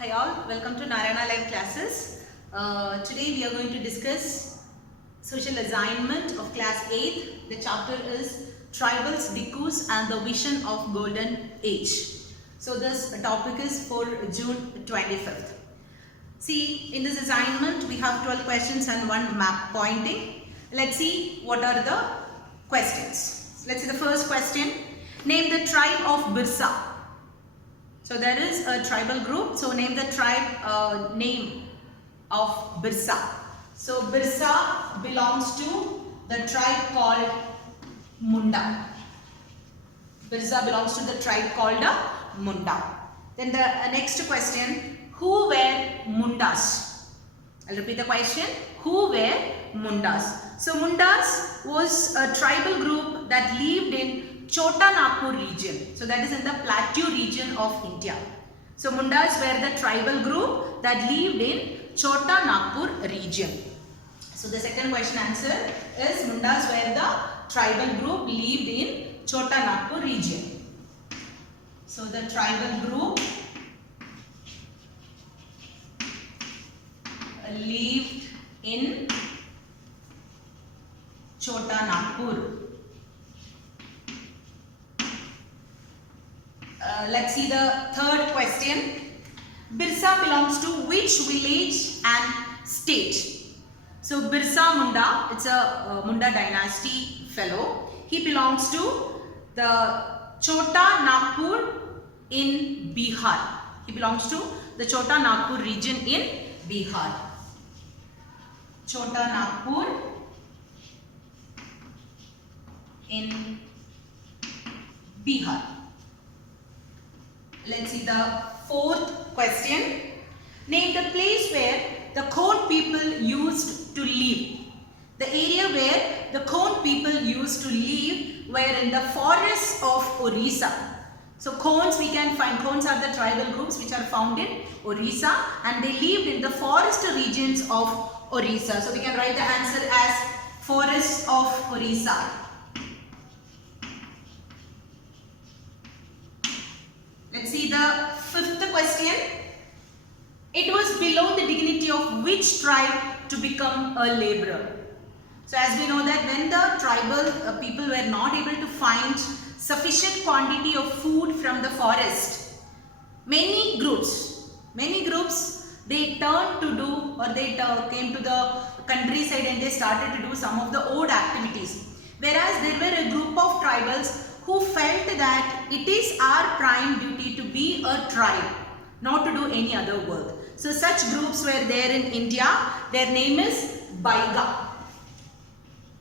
Hi all, welcome to Narayana Live classes. Today we are going to discuss social assignment of class 8th. The chapter is Tribals, Bhikkhus and the Vision of Golden Age. So this topic is for June 25th. See, in this assignment we have 12 questions and one map pointing. Let's see what are the questions. Let's see the first question. Name the tribe of Birsa. So there is a tribal group. So name the tribe name of Birsa. So Birsa belongs to the tribe called Munda. Birsa belongs to the tribe called Munda. Then the next question. Who were Mundas? I'll repeat the question. Who were Mundas? So Mundas was a tribal group that lived in Chota Nagpur region. So that is in the plateau region of India. So Mundas were the tribal group that lived in Chota Nagpur region. So the second question answer is Mundas were the tribal group lived in Chota Nagpur region. So the tribal group lived in Chota Nagpur. Let's see the third question. Birsa belongs to which village and state? So Birsa Munda, it's a Munda dynasty fellow. He belongs to the Chota Nagpur in Bihar. He belongs to the Chota Nagpur region in Bihar. Chota Nagpur in Bihar. Let's see the fourth question. Name the place where the Khon people used to live. The area where the Khon people used to live were in the forests of Orissa. So Khons we can find. Khons are the tribal groups which are found in Orissa and they lived in the forest regions of Orissa. So we can write the answer as forests of Orissa. Let's see the fifth question. It was below the dignity of which tribe to become a laborer? So as we know that when the tribal people were not able to find sufficient quantity of food from the forest, many groups they turned to do or they came to the countryside and they started to do some of the odd activities. Whereas there were a group of tribals who felt that it is our prime duty to be a tribe, not to do any other work. So such groups were there in India. Their name is Baiga.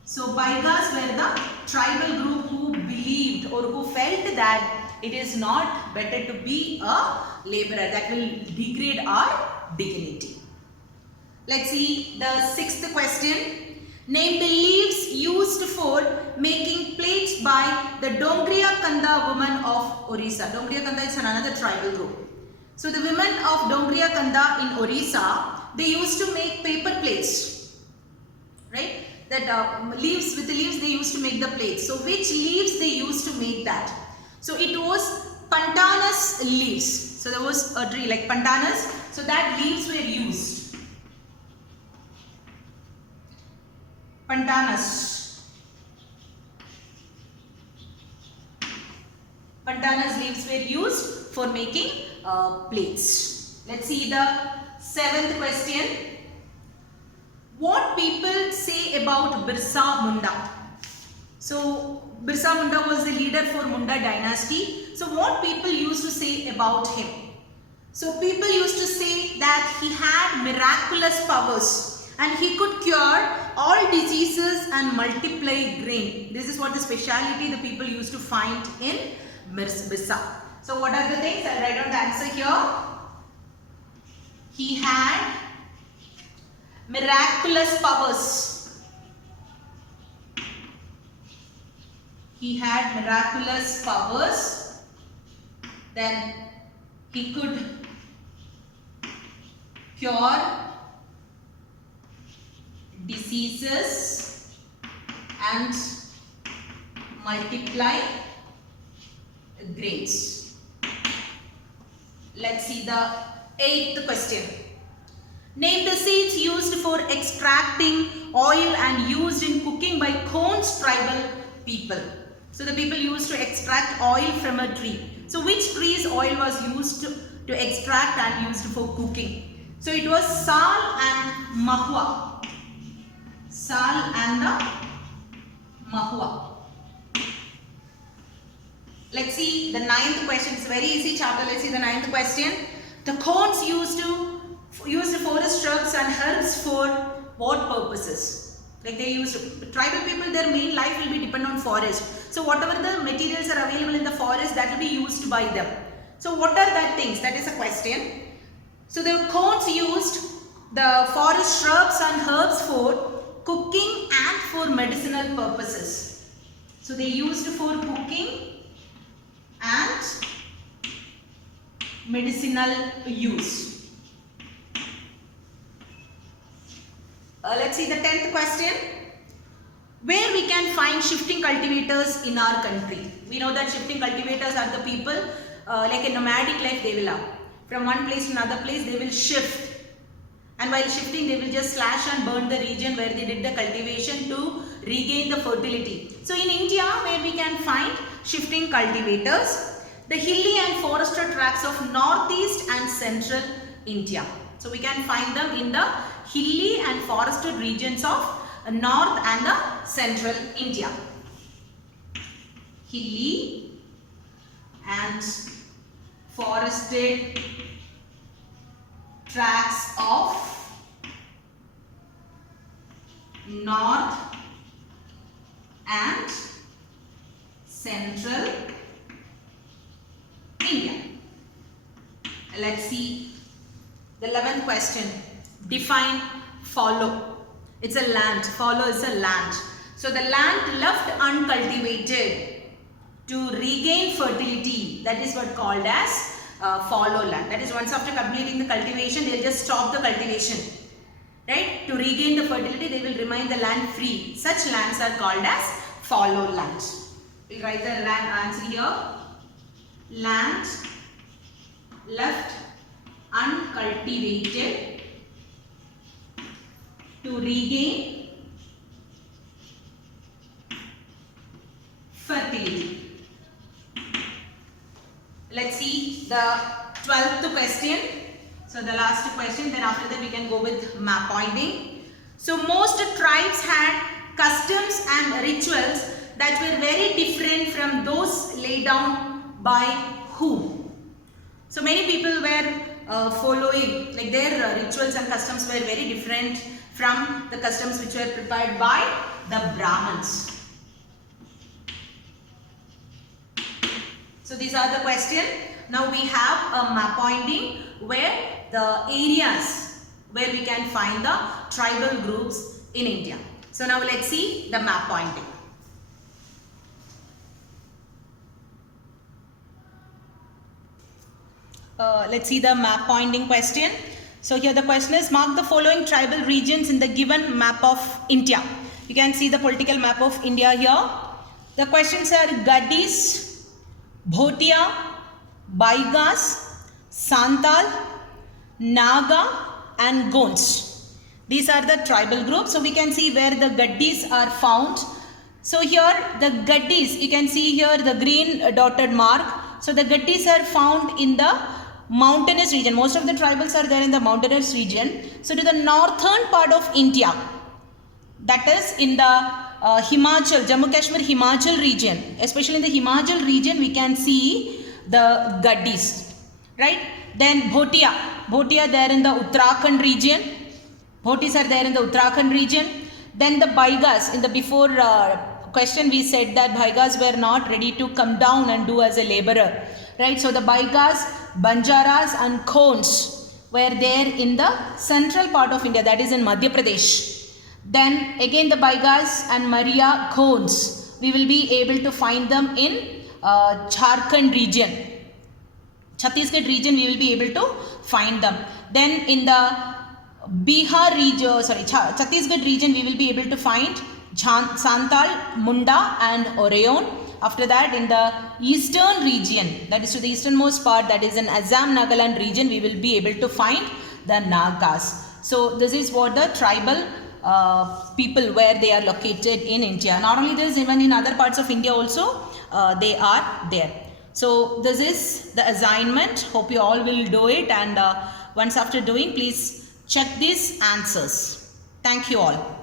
So Baigas were the tribal group who believed or who felt that it is not better to be a laborer. That will degrade our dignity. Let's see the sixth question. Name the leaves used for making plates by the Dongriya Kanda women of Orissa. Dongriya Kanda is another tribal group. So the women of Dongriya Kanda in Orissa, they used to make paper plates, right? That leaves, with the leaves they used to make the plates. So which leaves they used to make that? So it was pandanus leaves. So there was a tree like pandanus. So that leaves were used. Pandanus. Pandanus leaves were used for making plates. Let's see the seventh question. What people say about Birsa Munda? So Birsa Munda was the leader for Munda dynasty. So what people used to say about him? So people used to say that he had miraculous powers and he could cure all diseases and multiply grain. This is what the speciality the people used to find in Birsa. So what are the things? I'll write down the answer here. He had miraculous powers. He had miraculous powers. Then he could cure diseases and multiply grains. Let's see the Eighth question. Name the seeds used for extracting oil and used in cooking by Khonds tribal people. So the people used to extract oil from a tree. So which tree's oil was used to extract and used for cooking? So it was Sal and Mahua. Sal and the Mahua. Let's see the ninth question. It's a very easy chapter. Let's see the ninth question. The Khonds used forest shrubs and herbs for what purposes? Like they used, tribal people, their main life will be dependent on forest. So whatever the materials are available in the forest, that will be used by them. So what are that things? That is a question. So the Khonds used the forest shrubs and herbs for cooking and for medicinal purposes. So they used for cooking and medicinal use. Let's see the 10th question. Where we can find shifting cultivators in our country? We know that shifting cultivators are the people like a nomadic life they will have. From one place to another place they will shift. And while shifting they will just slash and burn the region where they did the cultivation to regain the fertility. So in India, where we can find shifting cultivators, the hilly and forested tracts of northeast and central India. So we can find them in the hilly and forested regions of north and the central India. Hilly and forested tracts of north and central India. Let's see the 11th question. Define fallow. It's a land. Fallow is a land. So the land left uncultivated to regain fertility, that is what called as fallow land. That is, once after completing the cultivation, they will just stop the cultivation. Right? To regain the fertility, they will remain the land free. Such lands are called as fallow land. We'll write the answer here. Land left uncultivated to regain fertility. Let's see the 12th question. So the last question, then after that we can go with map pointing. So most tribes had customs and rituals that were very different from those laid down by whom? So many people were following, like their rituals and customs were very different from the customs which were prepared by the Brahmins. So these are the questions. Now we have a map pointing where the areas where we can find the tribal groups in India. So now let's see the map pointing. Let's see the map pointing question. So here the question is, mark the following tribal regions in the given map of India. You can see the political map of India here. The questions are Gaddis, Bhotia, Baigas, Santal, Naga and Gonds. These are the tribal groups. So we can see where the Gaddis are found. So here the Gaddis, you can see here the green dotted mark. So the Gaddis are found in the mountainous region. Most of the tribals are there in the mountainous region. So to the northern part of India, that is in the Himachal, Jammu Kashmir Himachal region, especially in the Himachal region we can see the Gaddis, right? Then Bhotia there in the Uttarakhand region. Bhotis are there in the Uttarakhand region. Then the Baigas, in the before question we said that Baigas were not ready to come down and do as a laborer, right? So the Baigas, Banjaras and Khonds were there in the central part of India, that is in Madhya Pradesh. Then again the Baigas and Maria Khonds, we will be able to find them in Jharkhand region. Chhattisgarh region we will be able to find them. Then in the Bihar region, Chhattisgarh region we will be able to find Santal, Munda and Oraon. After that, in the eastern region, that is to the easternmost part, that is in Assam Nagaland region, we will be able to find the Nagas. So this is what the tribal people where they are located in India. Not only this, even in other parts of India also they are there. So this is the assignment. Hope you all will do it, and once after doing, please check these answers. Thank you all.